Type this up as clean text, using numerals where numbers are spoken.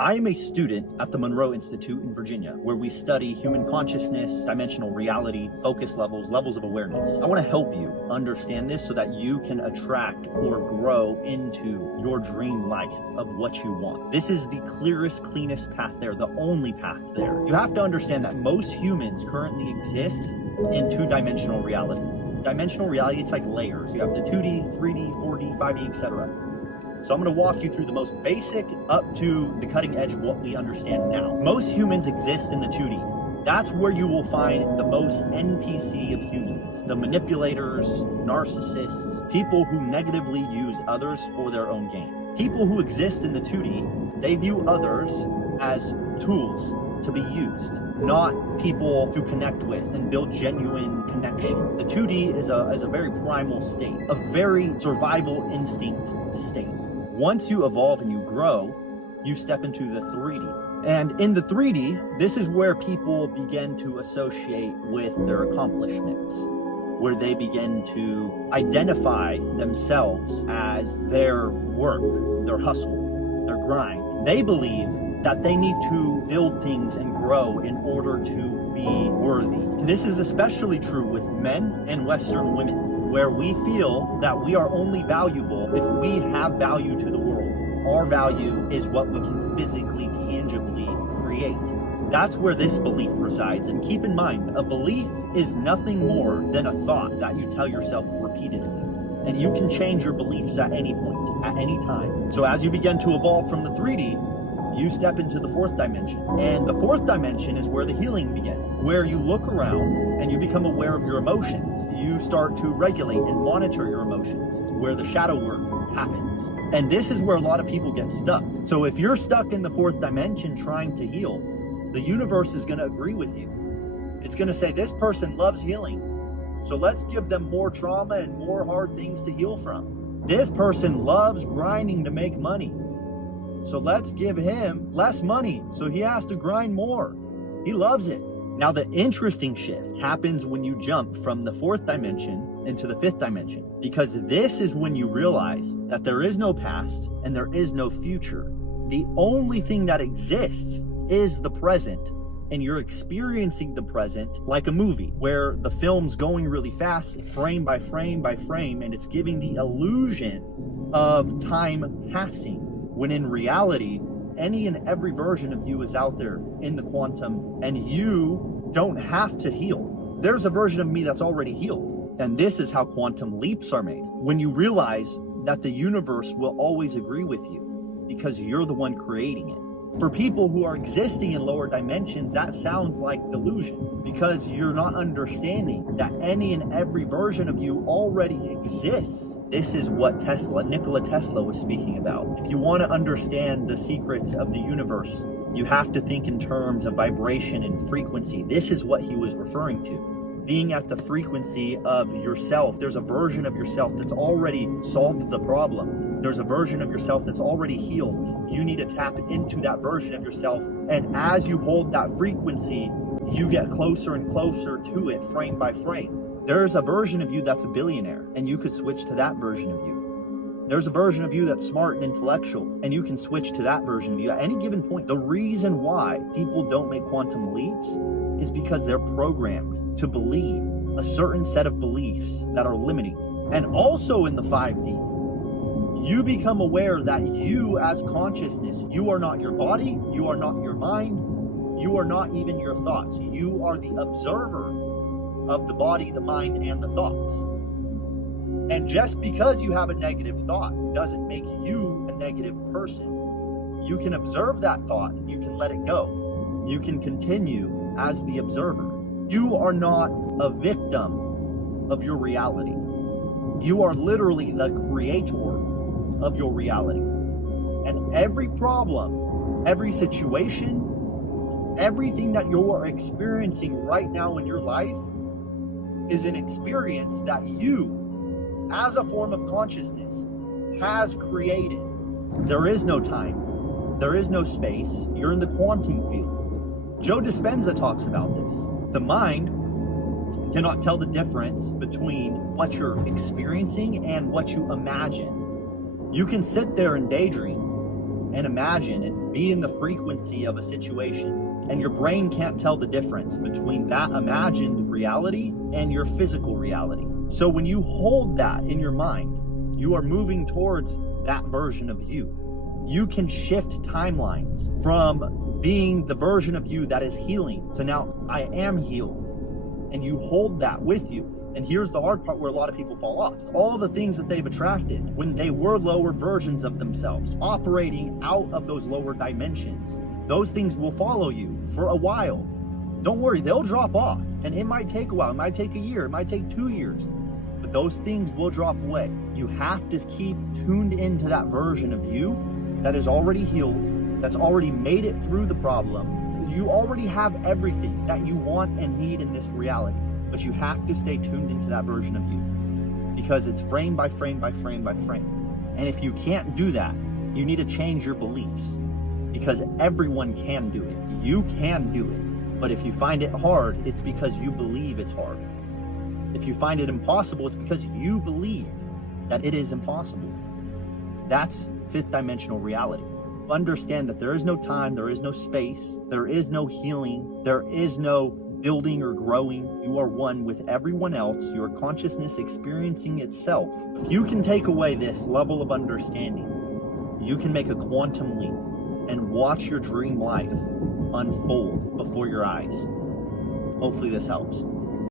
I am a student at the Monroe Institute in Virginia, where we study human consciousness, dimensional reality, focus levels, levels of awareness. I want to help you understand this so that you can attract or grow into your dream life of what you want. This is the clearest, cleanest path there, the only path there. You have to understand that most humans currently exist in two-dimensional reality. Dimensional reality, it's like layers. You have the 2D, 3D, 4D, 5D, etc. So I'm going to walk you through the most basic up to the cutting edge of what we understand now. Most humans exist in the 2D. That's where you will find the most NPC of humans. The manipulators, narcissists, people who negatively use others for their own gain. People who exist in the 2D, they view others as tools to be used, not people to connect with and build genuine connection. The 2D is a very primal state, a very survival instinct state. Once you evolve and you grow, you step into the 3D. And in the 3D, this is where people begin to associate with their accomplishments, where they begin to identify themselves as their work, their hustle, their grind. They believe that they need to build things and grow in order to be worthy. And this is especially true with men and Western women, where we feel that we are only valuable if we have value to the world. Our value is what we can physically, tangibly create. That's where this belief resides. And keep in mind, a belief is nothing more than a thought that you tell yourself repeatedly. And you can change your beliefs at any point, at any time. So as you begin to evolve from the 3D, you step into the 4th dimension. And the 4th dimension is where the healing begins, where you look around and you become aware of your emotions. You start to regulate and monitor your emotions, where the shadow work happens. And this is where a lot of people get stuck. So if you're stuck in the 4th dimension trying to heal, the universe is going to agree with you. It's going to say, this person loves healing, so let's give them more trauma and more hard things to heal from. This person loves grinding to make money, so let's give him less money so he has to grind more. He loves it. Now, the interesting shift happens when you jump from the 4th dimension into the 5th dimension, because this is when you realize that there is no past and there is no future. The only thing that exists is the present, and you're experiencing the present like a movie where the film's going really fast, frame by frame by frame, and it's giving the illusion of time passing. When in reality, any and every version of you is out there in the quantum, and you don't have to heal. There's a version of me that's already healed. And this is how quantum leaps are made. When you realize that the universe will always agree with you because you're the one creating it. For people who are existing in lower dimensions, that sounds like delusion, because you're not understanding that any and every version of you already exists. This is what Nikola Tesla was speaking about. If you want to understand the secrets of the universe, you have to think in terms of vibration and frequency. This is what he was referring to. Being at the frequency of yourself. There's a version of yourself that's already solved the problem. There's a version of yourself that's already healed. You need to tap into that version of yourself. And as you hold that frequency, you get closer and closer to it frame by frame. There's a version of you that's a billionaire, and you could switch to that version of you. There's a version of you that's smart and intellectual, and you can switch to that version of you at any given point. The reason why people don't make quantum leaps is because they're programmed to believe a certain set of beliefs that are limiting. And also in the 5D, you become aware that you as consciousness, you are not your body, you are not your mind, you are not even your thoughts. You are the observer of the body, the mind, and the thoughts. And just because you have a negative thought doesn't make you a negative person. You can observe that thought and you can let it go. You can continue as the observer. You are not a victim of your reality. You are literally the creator of your reality. And every problem, every situation, everything that you are experiencing right now in your life is an experience that you, as a form of consciousness, has created. There is no time. There is no space. You're in the quantum field. Joe Dispenza talks about this. The mind cannot tell the difference between what you're experiencing and what you imagine. You can sit there and daydream, and imagine and be in the frequency of a situation, and your brain can't tell the difference between that imagined reality and your physical reality. So when you hold that in your mind, you are moving towards that version of you. You can shift timelines from being the version of you that is healing to now I am healed. And you hold that with you. And here's the hard part where a lot of people fall off. All the things that they've attracted when they were lower versions of themselves, operating out of those lower dimensions, those things will follow you for a while. Don't worry, they'll drop off. And it might take a while. It might take a year. It might take 2 years. But those things will drop away. You have to keep tuned into that version of you that is already healed, that's already made it through the problem. You already have everything that you want and need in this reality, but you have to stay tuned into that version of you because it's frame by frame by frame by frame. And if you can't do that, you need to change your beliefs because everyone can do it. You can do it. But if you find it hard, it's because you believe it's hard. If you find it impossible, it's because you believe that it is impossible. That's fifth dimensional reality. Understand that there is no time, there is no space, there is no healing, there is no building or growing. You are one with everyone else, your consciousness experiencing itself. If you can take away this level of understanding, you can make a quantum leap and watch your dream life unfold before your eyes. Hopefully this helps.